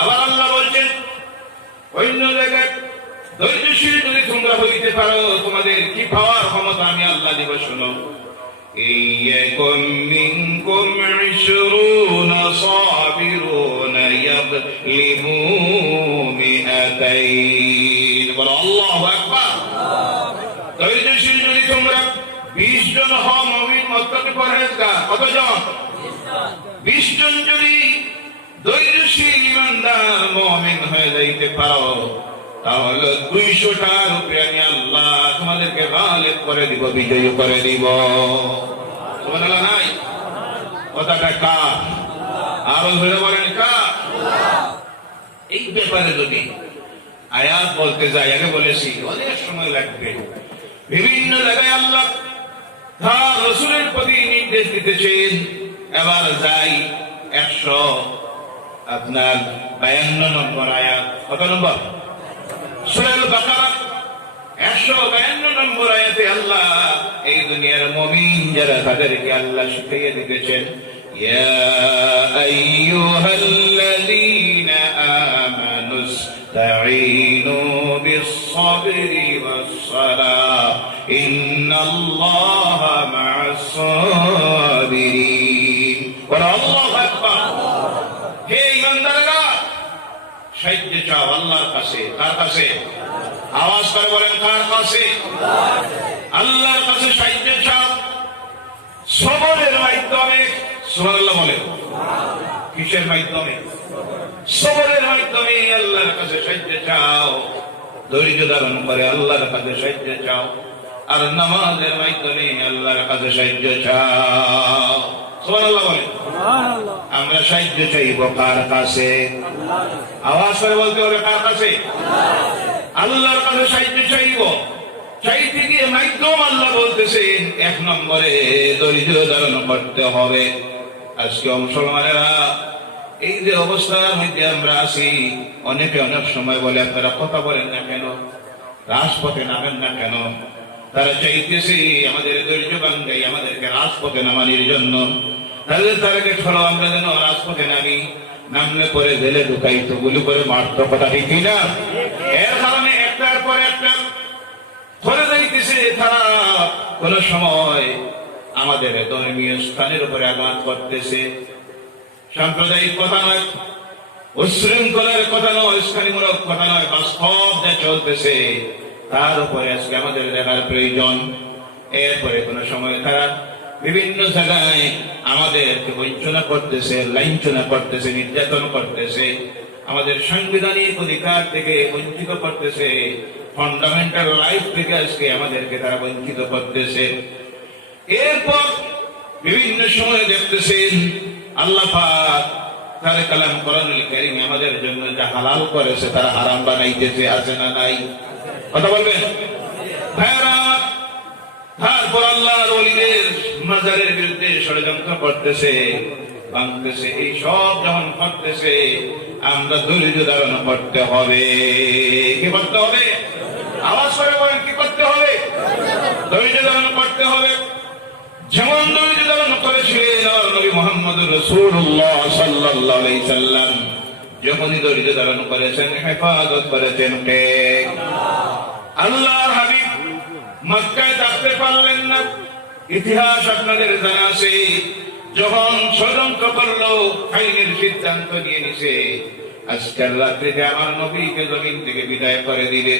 আবার আল্লাহ বলছেন অন্য জায়গায়, ধৈর্যশীল যদি তোমরা হইতে পারো তোমাদের কি পাওয়ার ক্ষমতা আমি আল্লাহ দিব শোনো। ইয়াকুম মিনকুম 20 সাবিরুন ইয়াগলিবু মিআতাইন। বলো আল্লাহু আকবার। ধৈর্যশীল যদি তোমরা 20 জন হও, মুমিন মুত্তাকি পরহেজগার, কতজন? 20 জন যদি ধৈর্যশীল ইমানদার মুমিন হয়ে যাইতে পারো, তাহলে 200টার উপরে আমি আল্লাহ তোমাদেরকে গালিব করে দিব, বিজয়ী করে দিব। সুবহানাল্লাহ নাই? কথাটা কার? আরো ধরে বলেন কার? এই ব্যাপারে যদি আয়াত বলতে যাই, আগে বলেছি অনেক সময় লাগবে। বিভিন্ন জায়গায় আল্লাহ তার রাসূলের প্রতি নির্দেশ দিতেছেন। এবার যাই 152 নম্বর আয়াত। কত নম্বর? সূরা আল-বাকারা 152 নম্বর আয়াতে আল্লাহ এই দুনিয়ার মুমিন যারা তাদেরকে আল্লাহ শিখিয়ে দিতেছেন, ইয়া আইয়ুহাল্লাযীনা আমানুস্তাঈনু বিস-সাবরি ওয়াস-সালাহ ইন্নাল্লাহা মা'আস-সাবিরিন। আল্লাহু আকবার। হে ঈমানদাররা, সাহায্য চাও আল্লাহর কাছে। কার কাছে? আওয়াজ করে বলেন কার কাছে? আল্লাহর কাছে সাহায্য চাও সবরের মাধ্যমে। সুবহানাল্লাহ বলেন। কিসের মাধ্যমে? সবরের মাধ্যমে আল্লাহর কাছে সাহায্য চাও। ধৈর্য ধারণ করে আল্লাহর কাছে সাহায্য চাও। আর নামাজের মাধ্যমে আল্লাহর কাছে সাহায্য চাও। সুবহানাল্লাহ বলেন। আমরা সাহায্য চাইব কার কাছে? আওয়াজ করে বলতে হবে কার কাছে? আল্লাহর কাছে সাহায্য চাইব। চাইতে গিয়ে মাধ্যম আল্লাহ বলতেছেন 1 নম্বরে ধৈর্য ধারণ করতে হবে। আজকে মুসলমানেরা এই যে অবস্থার মধ্যে আমরা আছি, অনেকে অনেক সময় বলে আপনারা কথা বলেন না কেন, রাজপথে নামেন না কেন? তারা চাইতেছে আমাদের ধৈর্য ভাঙ্গাই আমাদেরকে রাজপথে নামানোর জন্য। তাহলে তাদেরকে ছড়ো আমরা যেন রাজপথে নামি, নামলে করে জেলে ঢুকাইতো, গুলি করে মারতো। কথা ঠিক না? এর কারণে একটার পর একটা ধরে যাইতেছে তারা। কোন সময় আমাদের ধর্মীয় স্থানের উপরে আঘাত করতেছে। সাম্প্রদায়িক কথা নয়, উচ্ছৃঙ্খলার কথা নয়, স্থানীয়মূলক কথা নয়, বাস্তব যা চলতেছে তার উপরে আজকে আমাদের দেখার প্রয়োজন। এরপরে কোন সময় তারা বিভিন্ন জায়গায় আমাদেরকে বঞ্চনা করতেছে, লাঞ্ছনা করতেছে, নির্যাতন করতেছে, আমাদের সাংবিধানিক অধিকার থেকে বঞ্চিত করতেছে, ফান্ডামেন্টাল লাইফ থেকে আজকে আমাদেরকে তারা বঞ্চিত করতেছে। এরপর বিভিন্ন সময় দেখতেছেন আল্লাহ পাক তার কালাম কোরআনুল কারীমে আমাদের জন্য যা হালাল করেছে তারা হারাম বানাইতেছে। আছে না নাই? কথা বলবেন ভাইরা? তারপর আল্লাহর ওলিদের মাজারের বিরুদ্ধে ষড়যন্ত্র করতেছে, ভাঙতেছে। এই সব যখন করতেছে আমরা ধৈর্য ধারণ করতে হবে। কি করতে হবে? আওয়াজ করে বলেন কি করতে হবে? ধৈর্য ধারণ করতে হবে। যেমন ধৈর্য ধারণ করেছিলেন নবী মুহাম্মদুর রাসূলুল্লাহ সাল্লাল্লাহু আলাইহি সাল্লাম, যখনই ধৈর্য ধারণ করেছেন হেফাজত করেছেন কে? আল্লাহর হাবিব মক্কায় থাকতে পারলেন না। ইতিহাস আপনাদের জানা আছে। যখন ষড়যন্ত্র করলো, আইনের সিদ্ধান্ত নিয়ে নিছে আজকের রাত্রিতে আমার নবীকে জমিন থেকে বিদায় করে দিবে,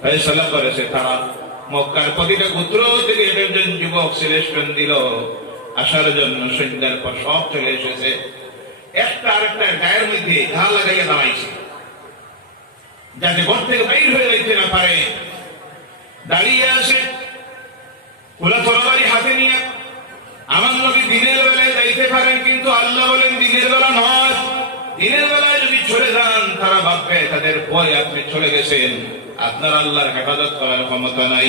ফয়সালা করেছে তারা। মক্কার প্রতিটা গোত্র থেকে একজন যুবক সিলেকশন দিল আসার জন্য। সন্ধ্যার পর সব চলে এসেছে। একটা আরেকটা গায়ের মধ্যে ঘা লাগাইয়া দাঁড়াইছে, যাতে ঘর থেকে বাইর হয়ে যাইতে না পারে। দাঁড়িয়ে আসে খোলা তরবারি হাতে নিয়ে। আমার নবী দিনের বেলায় যাইতে পারেন, কিন্তু আল্লাহ বলেন দিনের বেলা নয়। দিনের বেলায় যদি চলে যান তারা ভাববে তাদের ভয়ে আপনি চলে গেছেন, আপনার আল্লাহর হেফাজত করার ক্ষমতা নাই।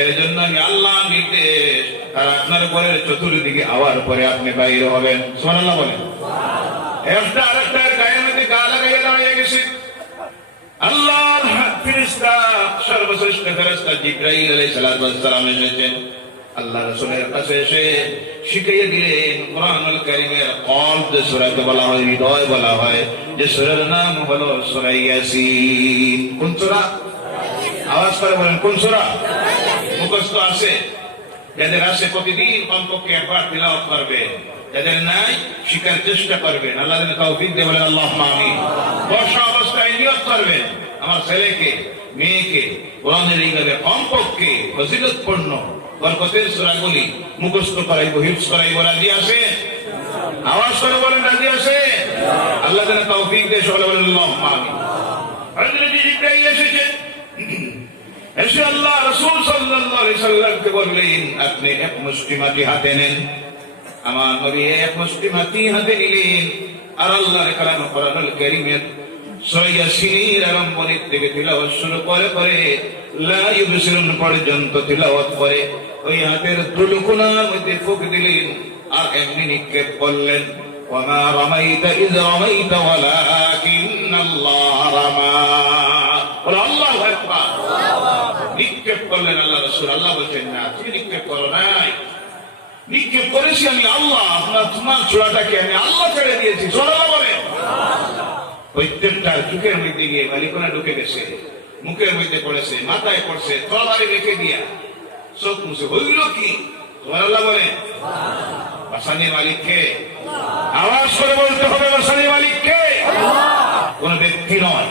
এর জন্য আমি আল্লাহ নির্দেশ তারা আপনার ঘরের চতুর্দিকে আওয়ার পরে আপনি বাইরে হবেন। সুবহানাল্লাহ বলেন। একটা আরেকটার গায়ের মধ্যে গা লাগাইয়া দাঁড়িয়ে গেছে। আল্লাহর ফেরেশতা, সর্বশ্রেষ্ঠ ফেরেশতা জিবরাইল আলাইহিস সালাম এসেছেন। আল্লাহ রাসূলের কাছে এসে শিখিয়ে দিলেন কোরআনুল কারীমের কলব যে সূরাকে বলা হয়, হৃদয় বলা হয়, যে সূরার নাম হলো সূরা ইয়াসিন। কোন সূরা? আওয়াজ করে বলেন, কোন সূরা? মুখস্থ আছে? যাদের আছে প্রতিদিন কমপক্ষে একবার তিলাওয়াত করবেন, যাদের নাই শিখার চেষ্টা করবেন। আল্লাহ যেন তৌফিক দেন, বলেন আল্লাহুম্মা আমিন। বর্ষা অবস্থায় নিয়ত করবেন আমার ছেলেকে মেয়েকে কোরআনের এইভাবে কমপক্ষে ফজিলতপূর্ণ বরকতের সূরাগুলি মুখস্থ করাইব, হিফজ করাইব। রাজি আছে? আওয়াজ করে বলেন, রাজি আছে? আল্লাহ যেন তৌফিক দেন, সকলে বলেন আল্লাহুম্মা আমিন। হযরত জিবরাইল এসেছেন, এসে আল্লাহ রাসূল সাল্লাল্লাহু আলাইহি সাল্লামকে বললেন, আপনি এক মুষ্টি মাটি হাতে নেন। আমার নবী এক মুষ্টি মাটি হাতে নিলেন, আর আল্লাহর কালাম কোরআনুল কারীমের সূরা ইয়াসিনের আরম্ভণি থেকে তিলাওয়াত শুরু করে লা ইউবসিরুন পর্যন্ত তিলাওয়াত করে ওই হাতের দুলকুনার মধ্যে ফুঁক দিলেন, আর এমনি নিক্ষেপ করলেন, ওয়ামা রামাইতা ইয রামাইতা ওয়ালাকিন্নাল্লাহ রামা। আল্লাহু আকবার। নিক্ষেপ করলেন আল্লাহ রাসূল। আল্লাহ বলেন, না, তুমি নিক্ষেপ করো নাই, নিক্ষেপ করেছি আমি আল্লাহ। তোমার ছোড়াটাকে আমি আল্লাহ ছেড়ে দিয়েছি। সুবহানাল্লাহ বলেন। প্রত্যেকটার চোখের মধ্যে গিয়ে বালিকোনা ঢুকে গেছে, মুখের মধ্যে পড়েছে, মাথায় পড়ছে, তরবারি রেখে দিয়া চোখ মুছে। হইল কি? সুবহানাল্লাহ বলেন। বাসানির মালিক কে? আওয়াজ করে বলতে হবে, বাসানির মালিক কে? কোন ব্যক্তি নয়,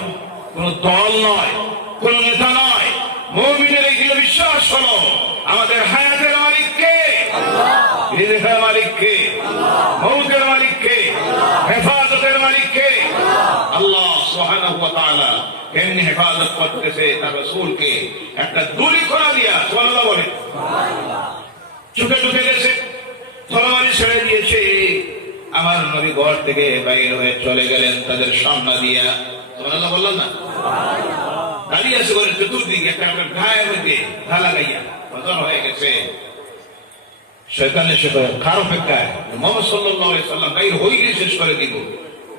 কোন দল নয়, কোন নেতা নয়। মুমিনের এইগুলো বিশ্বাস হলো আমাদের হায়াতের মালিক কে? রিজিকের মালিক কে? মৌতের মালিক কে? হেফাজতের মালিক কে? আল্লাহ সুবহানাহু ওয়া তাআলা কেমনি হেফাজত করতেছে তার রাসূলকে একটা দুলি করা দিয়া। সুবহানাল্লাহ বলেন। চোখে ঢুকে গেছে, তরবারি ছেড়ে দিয়েছে। আমার নবী ঘর থেকে বাইরে হয়ে চলে গেলেন তাদের সামনে দিয়া। সুবহানাল্লাহ বললাম না? দাঁড়িয়ে আছে করে চতুর্দিকে একটা গায়ের মধ্যে ঘা লাগাইয়া বদন হয়ে গেছে। শয়তান এসে কার অপেক্ষায়? মুহাম্মদ সাল্লাল্লাহু আলাইহি সাল্লাম বাইরে হইলে শেষ করে দিব।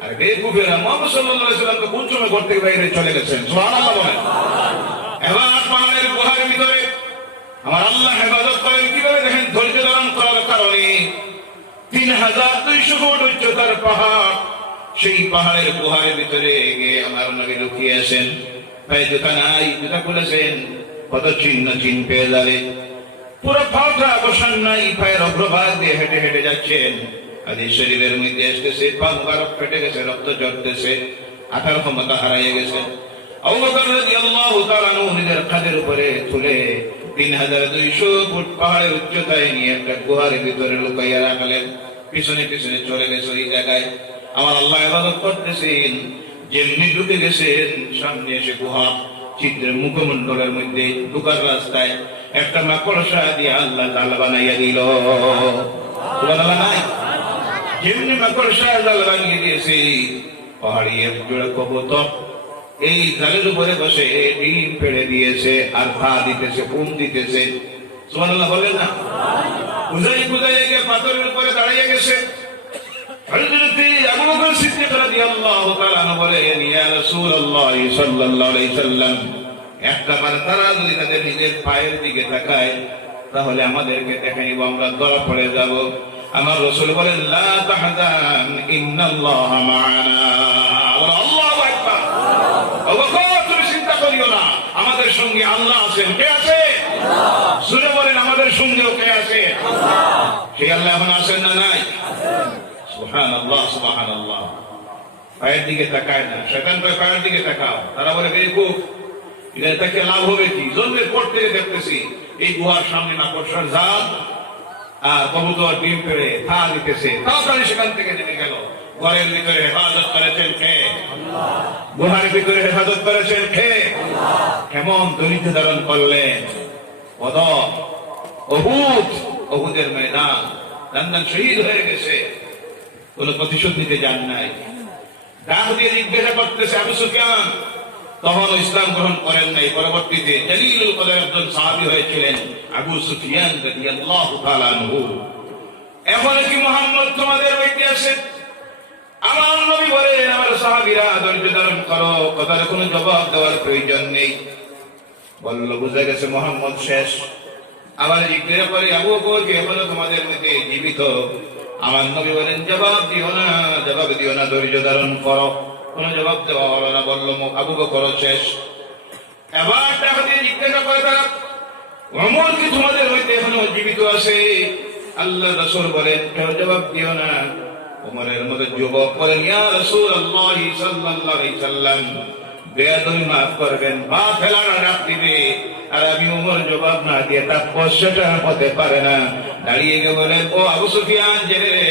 আর বেকুফেরা মুহাম্মদ সাল্লাল্লাহু আলাইহি সাল্লামকে কোন সময় ঘর থেকে বাইরে চলে গেছেন। সুবহানাল্লাহ বলেন। এবার পাহাড়ের গুহার ভিতরে আমার আল্লাহ হেফাজত করেন কিভাবে দেখেন, ধৈর্য ধারণ করার কারণে ৩২০০ ফুট উচ্চতার পাহাড়, সেই পাহাড়ের গুহার ভিতরে গিয়ে আমার নবী লুকিয়ে আছেন। পায়ে জুতা নাই, জুতা খুলেছেন, কত চিহ্ন পেয়ে যাবে। পুরো পাওটা বসান নাই, পায়ের অগ্রভাগ দিয়ে হেঁটে হেঁটে যাচ্ছেন। আর এই শরীরের মধ্যে আসতেছে, পা মুবারক ফেটে গেছে, রক্ত ঝরতেছে, আঠার ক্ষমতা হারাইয়ে গেছে। আবু বকর রাদিয়াল্লাহু তাআলা আনহু নিজের কাঁধের উপরে তুলে ৩২০০ ফুট পাহাড়ের উচ্চতায় নিয়ে একটা গুহার ভিতরে লুকাইয়া রাখলেন। পিছনে পিছনে চলে গেছে ওই জায়গায়। আমার আল্লাহ ইবাদত করতেছেন। যেমনি ঢুকে গেছেন, সামনে এসে গুহা চিত্রের মুখমণ্ডলের মধ্যে ঢুকার রাস্তায় একটা মাকড়সা দিয়ে আল্লাহ জাল বানাইয়া দিল। নাই যেমনি মাকড়সা জাল বানিয়ে দিয়েছে, পাহাড়ি এক জোড়া কবুতর এই জালের উপরে বসে ডিম পেড়ে দিয়েছে, আর ঘা দিতেছে, ফুম দিতেছে। সুবহানাল্লাহ বলেন না? বুঝাই বুঝাই গিয়ে পাথরের উপরে দাঁড়িয়ে গেছে। হযরত আবু বকর সিদ্দিক রাদিয়াল্লাহু তাআলা আনহু বলেন, ইয়া রাসূলুল্লাহ সাল্লাল্লাহু আলাইহি সাল্লাম, একবার তারা যদি তাদের নিজের পায়ের দিকে তাকায় তাহলে আমাদেরকে দেখে নিব, আমরা ধরা পড়ে যাব। আমার রাসূল বলেন, লা তাহজান ইন্নাল্লাহা মা'ানা। আল্লাহু আকবার। আবু বকর, তুমি চিন্তা করিও না, আমাদের সঙ্গে আল্লাহ আছেন। কে আছে? আল্লাহ। জোরে বলেন, আমাদের সঙ্গেও কে আছে? আল্লাহ। সেই আল্লাহ এখন আছেন না নাই? সুবহানাল্লাহ, সুবহানাল্লাহ। পায়ের দিকে তাকায় না, শয়তান কয় পায়ের দিকে তাকাও। তারা বলে, বেকুফ, এটা তাকে লাভ হবে কি? জন্মের পর থেকে দেখতেছি এই গুহার সামনে মাকড়সার জাল আর কবুতর ডিম পেড়ে খা দিতেছে। তাড়াতাড়ি সেখান থেকে নেমে গেল। ঘরের ভিতরে হেফাজত করেছেন কে? আল্লাহ। গুহার ভিতরে হেফাজত করেছেন কে? আল্লাহ। কেমন দরিদ্র ধারণ করলেন। বদর, উহুদ, উহুদের ময়দান, দান্দান শহীদ হয়ে গেছে, কোন প্রতিশোধ নিতে যান নাই। ডাক দিয়ে জিজ্ঞাসা করতেছে আবু সুফিয়ান, তখন ইসলাম গ্রহণ করেন নাই। পরবর্তীতে জলিলুল কদর একজন সাহাবী হয়েছিলেন আবু সুফিয়ান রাদিয়াল্লাহু তাআলা আনহু। এখন কি মুহাম্মদ তোমাদের মধ্যে আছে? আমার নবী বলেন, আমার সাহাবীরা ধৈর্য ধারণ করো, কথার কোনো জবাব দেওয়ার প্রয়োজন নেই। বলল, বুঝা গেছে মুহাম্মদ শেষ, আবার জিজ্ঞাসা করে আবু বকর কে এখনো তোমাদের মধ্যে জীবিত? আমার নবী বলেন জবাব দিও না, জবাব দিও না, ধৈর্য ধারণ করো। কোন জবাব দেওয়া হলো না, বললো আবু বকর শেষ। এবার টাকা দিয়ে জিজ্ঞাসা করে তারা ওমর কি তোমাদের হইতে এখনো জীবিত আছে? আল্লাহ রাসূল বলেন কেউ জবাব দিও না। ওমরের মধ্যে যুবক বলেন ইয়া রাসূলুল্লাহ সাল্লাল্লাহু আলাইহি সাল্লাম, বেয়াদবি মাফ করবেন, পা ফেলানো ডাক দিবে। আর আমি ওমর জবাব না দিয়ে তার পশ্চাটা হতে পারে না। দাঁড়িয়ে গিয়ে বলেন ও আবু সুফিয়ান, জেনে রে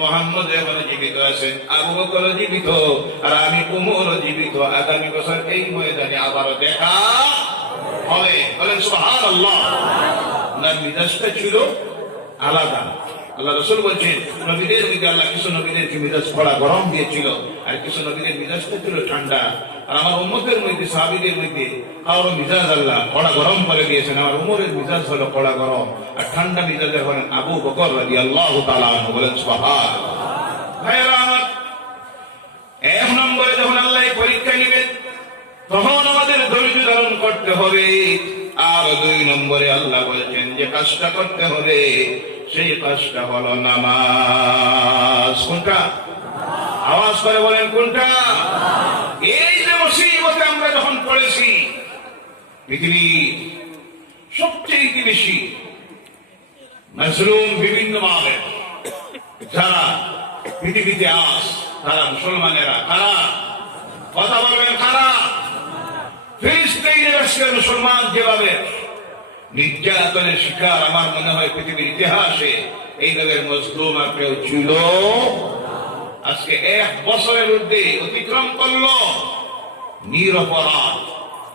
মুহাম্মদ এখনো জীবিত আছেন, আবু বকর জীবিত, আর আমি ওমর জীবিত। আগামী বছর এই ময়দানে আবারও দেখা হবে। বলেন সুবহানাল্লাহ। না মিজাজটা ছিল আলাদা। আল্লাহ রাসূল বলছেন নবীদের মধ্যে আল্লাহ কিছু নবীদেরকে মিজাজ কড়া গরম দিয়েছিল, আর কিছু নবীদের মিজাজটা ছিল ঠান্ডা। আর আমার উম্মতের মধ্যে সাহাবীদের মধ্যে কারো মিজাজ আল্লাহ কড়া গরম করে দিয়েছেন। আমার উমরের মিজাজ হলো কড়া গরম, আর ঠান্ডা মিজাজের হলেন আবু বকর রাদিয়াল্লাহু তাআলা আনহু। বলেন সুবহানাল্লাহ। ভাইরা আমার, এক নম্বরে যখন আল্লাহ পরীক্ষা নেবেন তখন আমাদের ধৈর্য ধারণ করতে হবে। আর দুই নম্বরে আল্লাহ বলেছেন যে কাজটা করতে হবে, সেই কাজটা হলো নামাজ। কোনটা? আওয়াজ করে বলেন কোনটা? এই যে মুসিবতে আমরা যখন পড়েছি, পৃথিবী সবচেয়ে বেশি মাজলুম বিভিন্ন ভাবে যারা পৃথিবীতে আস, তারা মুসলমানেরা। কারা? কথা বলবেন কারা? ফিলিস্তিনের রাষ্ট্রের মুসলমান যেভাবে নির্যাতনের শিকার, আমার মনে হয় পৃথিবীর ইতিহাসে এইভাবে মজলুম আর কেউ ছিল। আজকে এক বছরের মধ্যে অতিক্রম করলো, নিরপরাধ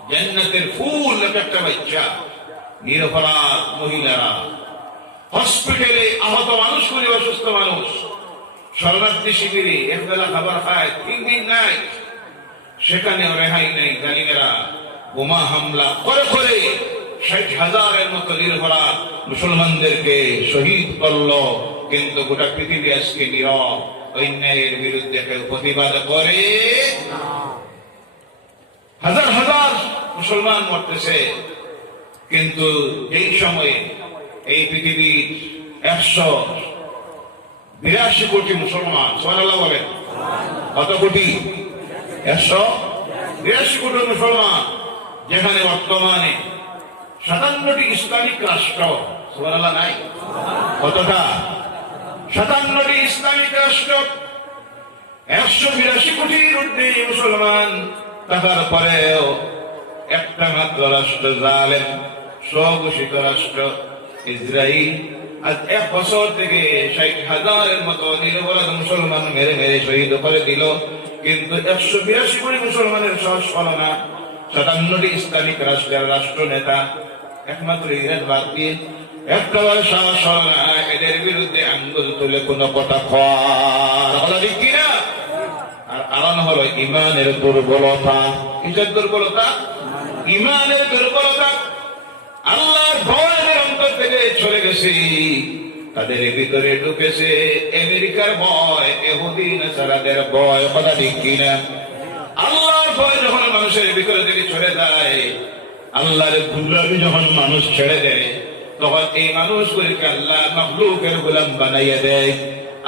জান্নাতের ফুল একটা বাচ্চা, নিরপরাধ মহিলারা হসপিটালে আহত মানুষ করে, অসুস্থ মানুষ শরণার্থী শিবিরে একবেলা খাবার খায়, 3 দিন নাই, সেখানে রেহাই নেই। জালিমেরা বোমা হামলা করে করে 60,000-এর মতো নিরপরাধ মুসলমানদেরকে শহীদ করলো। কিন্তু গোটা পৃথিবী আজকে নীরব, অন্যায়ের বিরুদ্ধে কেউ প্রতিবাদ করে। হাজার হাজার মুসলমান মরতেছে, কিন্তু এই সময়ে এই পৃথিবীর 182 কোটি মুসলমান, সুবহানাল্লাহ বলেন, কত কোটি? 182 কোটি মুসলমান, যেখানে বর্তমানে 57টি ইসলামিক রাষ্ট্র। সুবহানাল্লাহ নাই? কতটা? 57টি ইসলামিক রাষ্ট্র, 182 কোটির ঊর্ধ্বে মুসলমান থাকার পরেও একটা মাত্র রাষ্ট্র জালেম, স্বঘোষিত রাষ্ট্র ইসরায়েল আজ 1 বছর থেকে 60,000-এর মতো নিরপরাধ মুসলমান মেরে মেরে শহীদ করে দিল। কিন্তু 182 কোটি মুসলমানের সাহস হলো না। 57টি ইসলামিক রাষ্ট্রের রাষ্ট্র নেতা একমাত্র ইরান বাদ দিয়ে একেবারে সাহস হলো না এদের বিরুদ্ধে আঙ্গুল তুলে কোনো কথা কওয়ার। ঠিক কিনা? আর কারণ হলো ইমানের দুর্বলতা। কিসের দুর্বলতা? ইমানের দুর্বলতা। আল্লাহর ভয় অন্তর থেকে চলে গেছে, তাদের ভিতরে ঢুকেছে আমেরিকার ভয়, ইহুদি নাসারাদের ভয়। কথা ঠিক কিনা? আল্লাহর ভয় যখন মানুষের ভিতরে থেকে চলে যায়, আল্লাহর গুলামি যখন মানুষ ছেড়ে দেয়, তখন এই মানুষগুলিকে আল্লাহ মাখলুকের গোলাম বানাইয়া দেয়।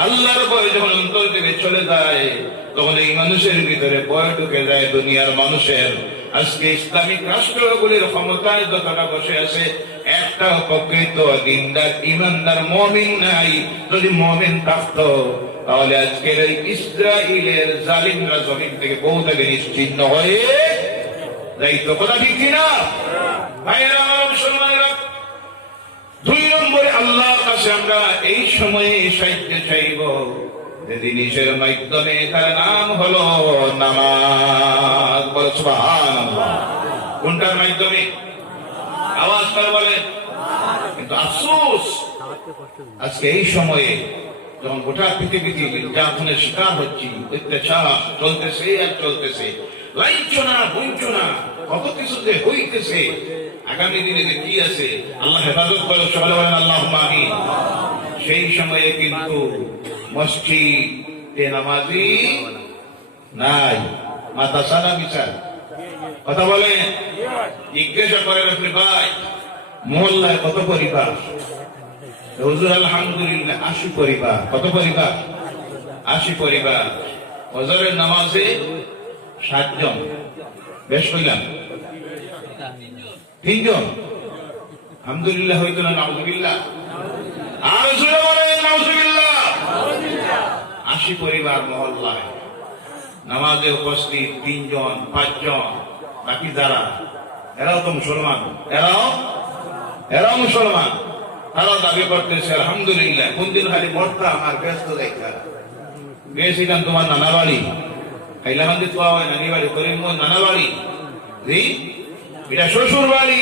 আল্লাহর ভয় যখন অন্তর থেকে চলে যায়, তখন এই মানুষের ভিতরে ভয় ঢুকে যায় দুনিয়ার মানুষের। আজকে ইসলামিক রাষ্ট্রগুলির ক্ষমতায় যতটা বসে আছে, একটা প্রকৃত দিনদার ইমানদার মুমিন নাই। যদি মুমিন থাকতো তাহলে আজকের এই ইসরায়েলের জালিমরা জমিন থেকে বহু থেকে নিশ্চিহ্ন হয়ে যাইতো। কথা ঠিক কিনা? ভাইরা মুসলমানেরা, 2 নম্বরে আল্লাহর কাছে আমরা এই সময়ে সাহায্য চাইব যে জিনিসের মাধ্যমে, তার নাম হলো নামাজ। বলো সুবহানাল্লাহ। কোনটার মাধ্যমে? আওয়াজ করে বলেন। কিন্তু আফসোস, আজকে এই সময়ে যখন গোটা পৃথিবীতে নির্যাতনের শিকার হচ্ছি, অত্যাচার চলতেছে আর চলতেছে, লাঞ্ছনা বঞ্চনা কত কিছু যে হইতেছে, আগামী দিনে যে কি আছে আল্লাহ হেফাজত করে, সবাই বলেন আল্লাহুম্মা আমিন। সেই সময়ে কিন্তু মসজিদে নামাজি নাই, মাদ্রাসা না বিচার। কথা বলেন। জিজ্ঞাসা করেন আপনি ভাই, মহল্লায় কত পরিবার? হুজুর আলহামদুলিল্লাহ 80 পরিবার। কত পরিবার? 80 পরিবার। ফজরের নামাজে 7 জন, বেশ কইলাম 3 জন। আলহামদুলিল্লাহ হইতো না? নাউজুবিল্লাহ। আর জোরে বলেন নাউজুবিল্লাহ। 80 পরিবার মহল্লায় নামাজে উপস্থিত 3 জন 5 জন। বাকি যারা, এরাও তো মুসলমান, এরাও মুসলমান। তারাও দাবি করতেছে আলহামদুলিল্লাহ। কোন দিন খালি মরতা আমার ব্যস্ত দেখা গিয়েছিলাম তোমার নানা বাড়ি, হাইলাকান্দি তো হয় নানি বাড়ি, করিমগঞ্জ নানা বাড়ি, এটা শ্বশুর বাড়ি।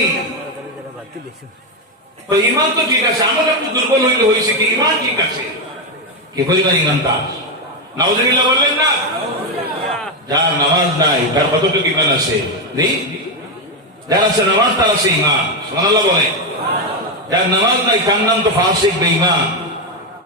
তো ইমান তো ঠিক আছে, আমার একটু দুর্বল হইলে হয়েছে কি? ইমান ঠিক আছে, কি পরিমাণ ইমান তার? নাউজুবিল্লাহ বললেন না? যার নামাজ নাই তার কতটুকু ইমান আছে? যার আছে নামাজ তার আছে ইমান। সুবহানাল্লাহ বলেন। যার নামাজ নাই তার নাম তো ফাসিক, বেঈমান।